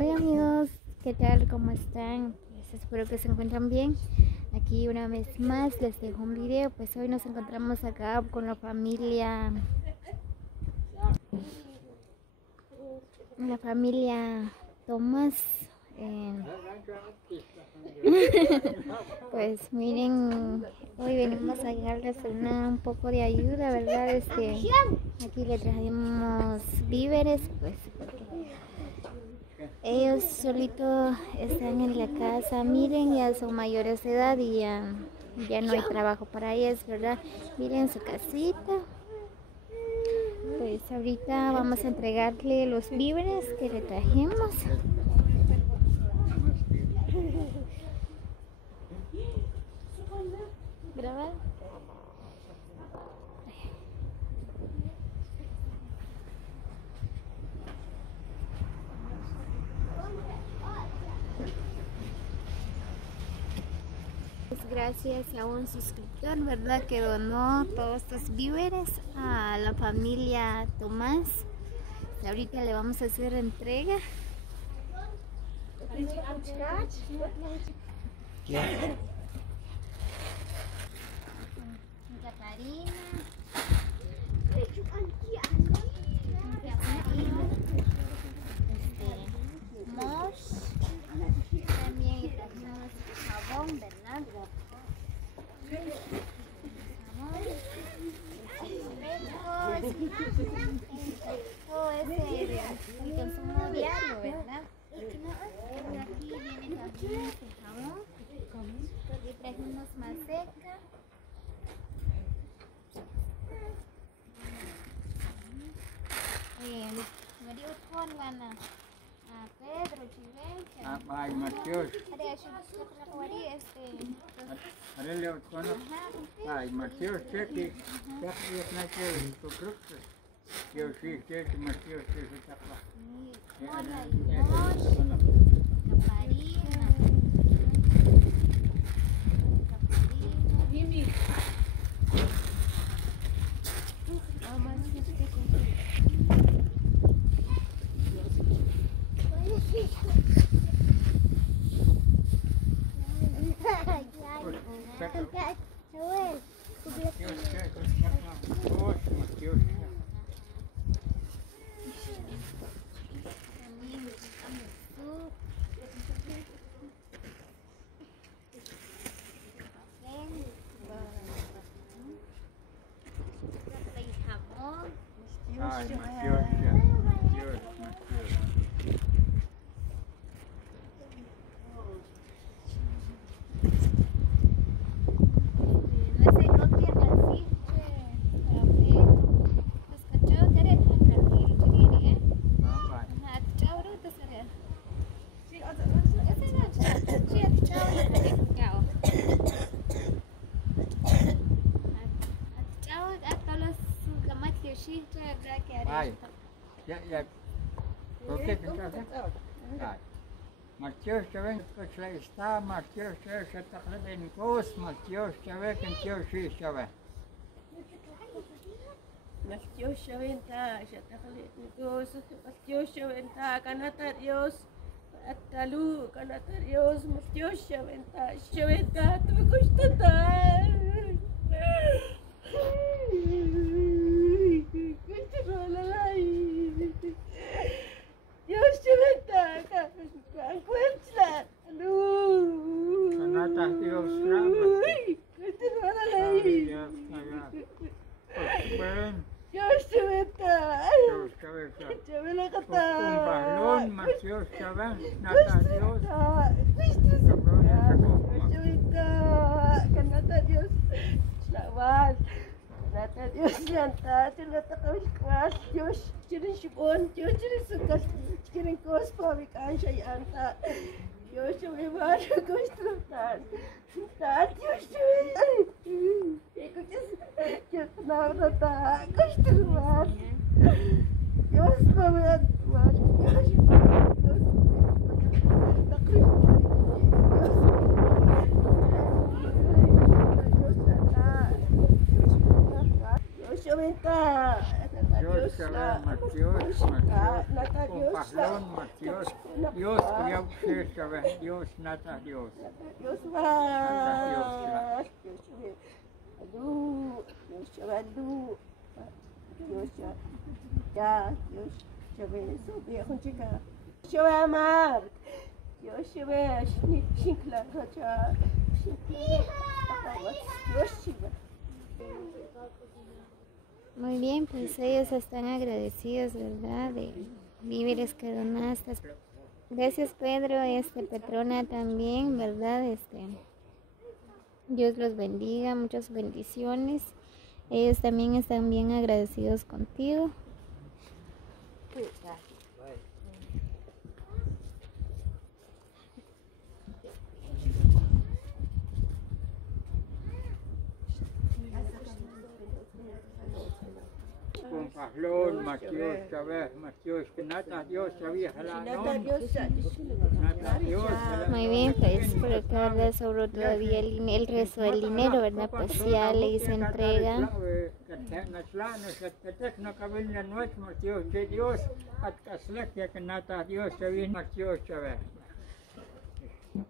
Hola amigos, ¿qué tal? ¿Cómo están? Pues espero que se encuentran bien. Aquí una vez más les dejo un video. Pues hoy nos encontramos acá con la familia Tomás. Pues miren, hoy venimos a darles un poco de ayuda, ¿verdad? Aquí le trajimos víveres, pues porque ellos solitos están en la casa. Miren, ya son mayores de edad y ya no hay trabajo para ellos, ¿verdad? Miren su casita. Pues ahorita vamos a entregarle los víveres que le trajimos. ¿Grabar? Gracias a un suscriptor, ¿verdad?, que donó todos estos víveres a la familia Tomás. Ahorita le vamos a hacer entrega. Catarina. Mosh. También trajimos jabón, ¿verdad? El consumo diario, ¿verdad? Aquí viene también este jabón. Aquí trajimos maseca. Mario Juan Pedro Chivencha. Ay, Matios. Ay, Matios, cheque. Ya es nació tu grupo. Yo sí, cheque, Matios, que se tapa. Ay, Matios, Ay, ya, ¿por qué te estás? Ay, Matios, ya ven, pues la está, Matios, ya se te acladen cos, Matios, ya ven, que Matios sí, ya ven. Matios, ya ven, ya te acladen cos, Matios, ya ven, canata Dios, Atalu, canata Dios, Matios, ya ven, tú me cuesta Dios nyanta, ternyata kami kelas. Dios cirin shibon, Dios cirin sukas, cirin kos pawikan saya anta. Dios cirin baru kos terus Dios cirin. Ikut Dios kenal rata, kos terus. Dios pawikan Dios takrib. Dios con pahlon, Dios, Dios, Dios, nata Dios. Dios va. Aduh, Dios aduh. Dios ya, Dios so viejo chica. Yo amar. Dios ve, shinkla, rocha. Muy bien, pues ellos están agradecidos, ¿verdad? De víveres que donaste. Gracias, Pedro, Petrona también, ¿verdad? Dios los bendiga, muchas bendiciones. Ellos también están bien agradecidos contigo. Con pahlon, Dios, que nata Dios, sabía Muy bien, pues por acá ¿verdad? Sobró todavía el resto del dinero, ¿verdad? Pues ya le hice entrega.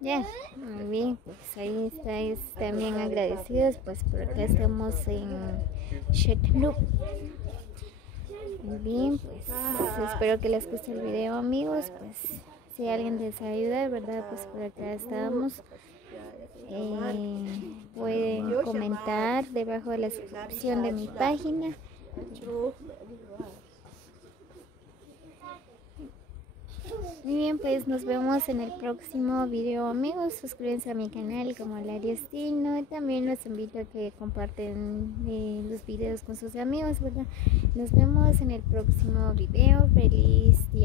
Ya, muy bien, pues ahí estáis también agradecidos, pues por acá estamos en Shetnuk. Muy bien, pues espero que les guste el video, amigos, pues si alguien les ayuda, ¿verdad? Pues por acá estamos. Pueden comentar debajo de la descripción de mi página. Muy bien, pues nos vemos en el próximo video, amigos. Suscríbanse a mi canal como Lariestino. También los invito a que comparten los videos con sus amigos, ¿verdad? Nos vemos en el próximo video. Feliz día.